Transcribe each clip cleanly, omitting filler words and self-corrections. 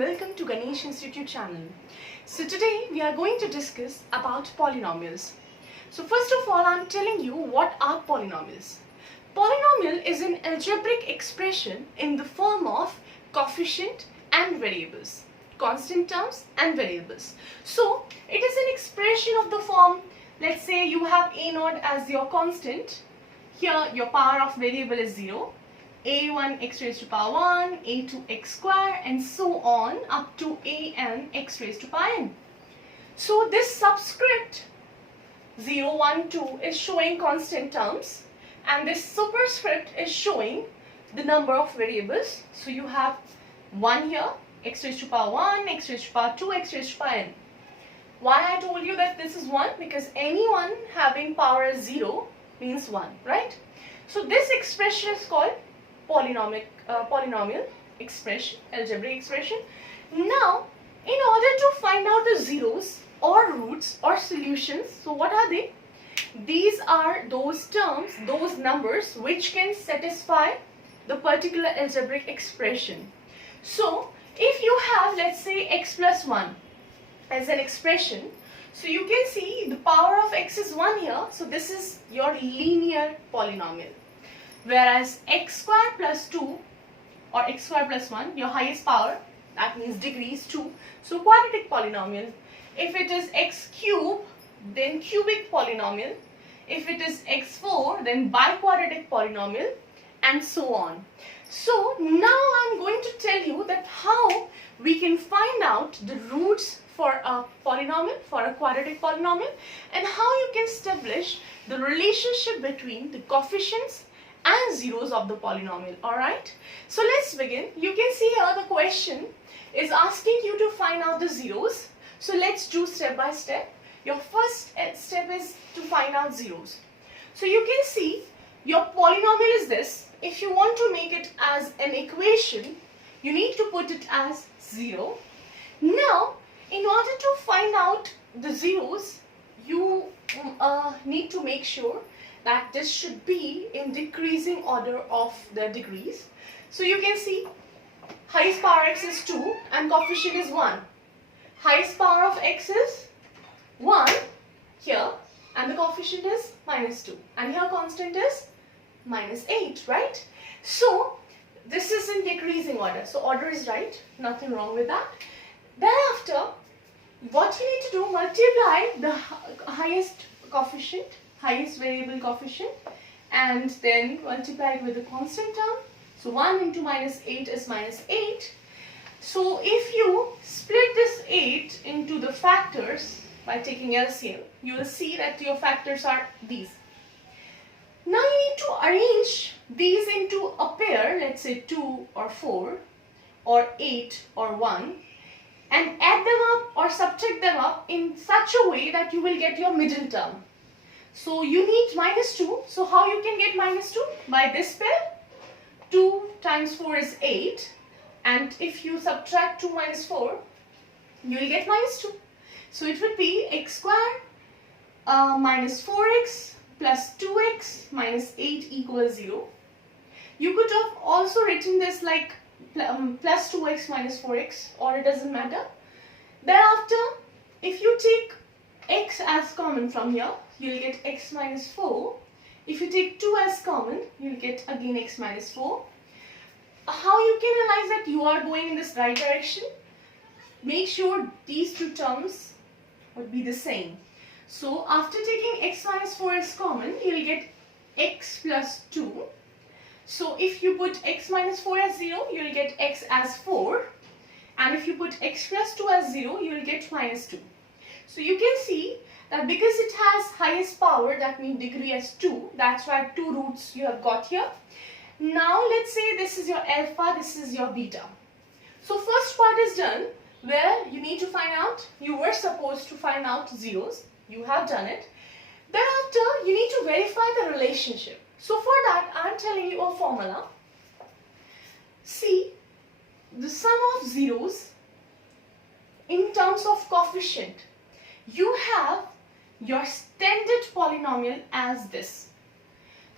welcome to Ganesh Institute channel. So today we are going to discuss about polynomials. So first of all, I am telling you what are polynomials. Polynomial is an algebraic expression in the form of coefficient and variables, constant terms and variables. So it is an expression of the form, let's say you have a0 as your constant. Here your power of variable is 0. a1 x raised to power 1, a2 x square, and so on up to an x raised to power n. So this subscript 0, 1, 2 is showing constant terms, and this superscript is showing the number of variables. So you have 1 here, x raised to power 1, x raised to power 2, x raised to power n. Why I told you that this is 1? Because anyone having power 0 means 1, right? So this expression is called polynomial expression, algebraic expression. Now, in order to find out the zeros or roots or solutions, so what are they? These are those terms, those numbers which can satisfy the particular algebraic expression. So, if you have, let's say, x plus 1 as an expression, so you can see the power of x is 1 here, so this is your linear polynomial. Whereas x square plus 2 or x square plus 1, your highest power, that means degrees 2. So quadratic polynomial. If it is x cube, then cubic polynomial. If it is x4, then biquadratic polynomial, and so on. So now I am going to tell you that how we can find out the roots for a polynomial, for a quadratic polynomial, and how you can establish the relationship between the coefficients and zeros of the polynomial. Alright, so let's begin. You can see here the question is asking you to find out the zeros. So let's do step by step. Your first step is to find out zeros. So you can see your polynomial is this. If you want to make it as an equation, you need to put it as 0. Now, in order to find out the zeros, you need to make sure that this should be in decreasing order of the degrees. So you can see highest power x is 2 and coefficient is 1. Highest power of x is 1 here and the coefficient is minus 2. And here constant is minus 8, right? So this is in decreasing order. So order is right, nothing wrong with that. Thereafter, what you need to do, multiply the highest coefficient, highest variable coefficient, and then multiply it with the constant term. So 1 into minus 8 is minus 8. So if you split this 8 into the factors by taking LCM, you will see that your factors are these. Now you need to arrange these into a pair, let's say 2 or 4 or 8 or 1, and add them up or subtract them up in such a way that you will get your middle term. So you need minus 2. So how you can get minus 2? By this pair. 2 times 4 is 8. And if you subtract 2 minus 4, you will get minus 2. So it would be x square minus 4x plus 2x minus 8 equals 0. You could have also written this like plus 2x minus 4x, or it doesn't matter. Thereafter, if you take x as common from here, you will get x minus 4. If you take 2 as common, you will get again x minus 4. How you can realize that you are going in this right direction? Make sure these two terms would be the same. So after taking x minus 4 as common, you will get x plus 2. So if you put x minus 4 as 0, you will get x as 4. And if you put x plus 2 as 0, you will get minus 2. So you can see that because it has highest power, that means degree as 2, that's why 2 roots you have got here. Now let's say this is your alpha, this is your beta. So first part is done, where you need to find out, you were supposed to find out zeros, you have done it. Thereafter, you need to verify the relationship. So for that, I am telling you a formula. See, the sum of zeros in terms of coefficient. You have your standard polynomial as this.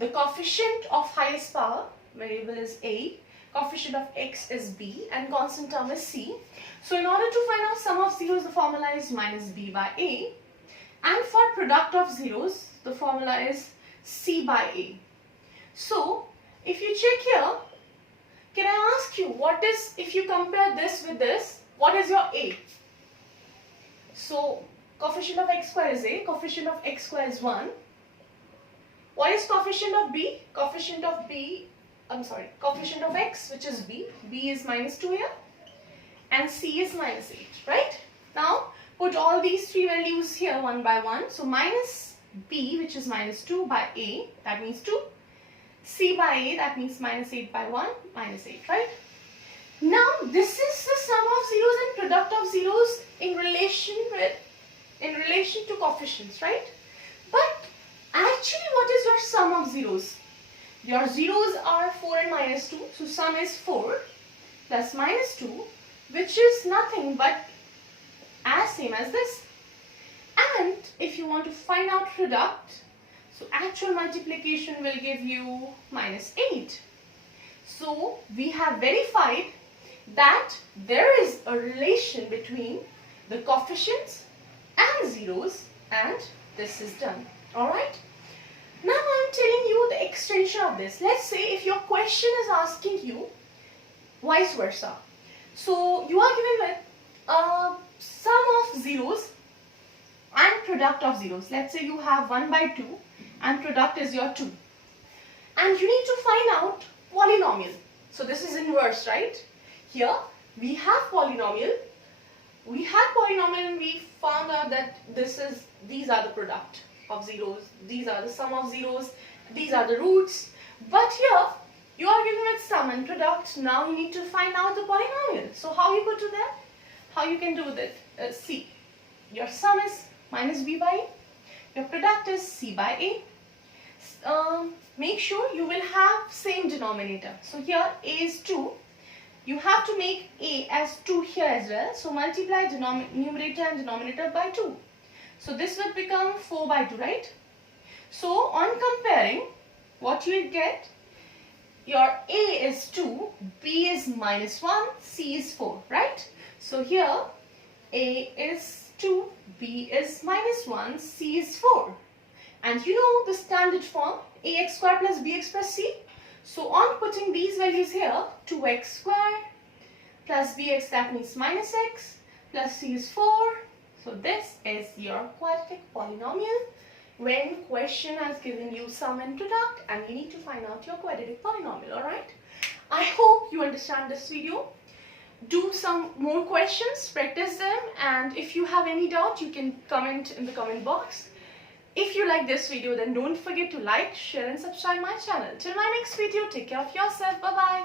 The coefficient of highest power, variable is a, coefficient of x is b and constant term is c. So in order to find out sum of zeros, the formula is minus b by a, and for product of zeros, the formula is c by a. So if you check here, can I ask you, what is, if you compare this with this, what is your a? So coefficient of x square is a, coefficient of x square is 1. What is coefficient of b? Coefficient of x, which is b. b is minus 2 here, and c is minus 8, right? Now put all these three values here one by one. So minus b, which is minus 2 by a, that means 2. c by a, that means minus 8 by 1, minus 8, right? Now this is the sum of zeros and product of zeros in relation to coefficients, right? But actually, what is your sum of zeros? Your zeros are 4 and minus 2, so sum is 4 plus minus 2, which is nothing but as same as this. And if you want to find out product, so actual multiplication will give you minus 8. So we have verified that there is a relation between the coefficients and zeros, and this is done. Alright? Now I am telling you the extension of this. Let's say if your question is asking you vice versa. So you are given with sum of zeros and product of zeros. Let's say you have 1 by 2 and product is your 2. And you need to find out polynomial. So this is inverse, right? Here we have polynomial. We had polynomial and we found out that these are the product of zeros, these are the sum of zeros, these are the roots. But here you are given with sum and product. Now you need to find out the polynomial. So how you could do that? How you can do that? See, your sum is minus b by a, your product is c by a. Make sure you will have same denominator. So here a is 2. You have to make a as 2 here as well. So multiply numerator and denominator by 2. So this will become 4 by 2, right? So on comparing, what you will get, your a is 2, b is minus 1, c is 4, right? So here a is 2, b is minus 1, c is 4. And you know the standard form, ax square plus bx plus c. So on putting these values here, 2x square plus bx, that means minus x, plus c is 4. So this is your quadratic polynomial when question has given you sum and product and you need to find out your quadratic polynomial, alright? I hope you understand this video. Do some more questions, practice them, and if you have any doubt you can comment in the comment box. If you like this video, then don't forget to like, share and subscribe my channel. Till my next video, take care of yourself. Bye-bye.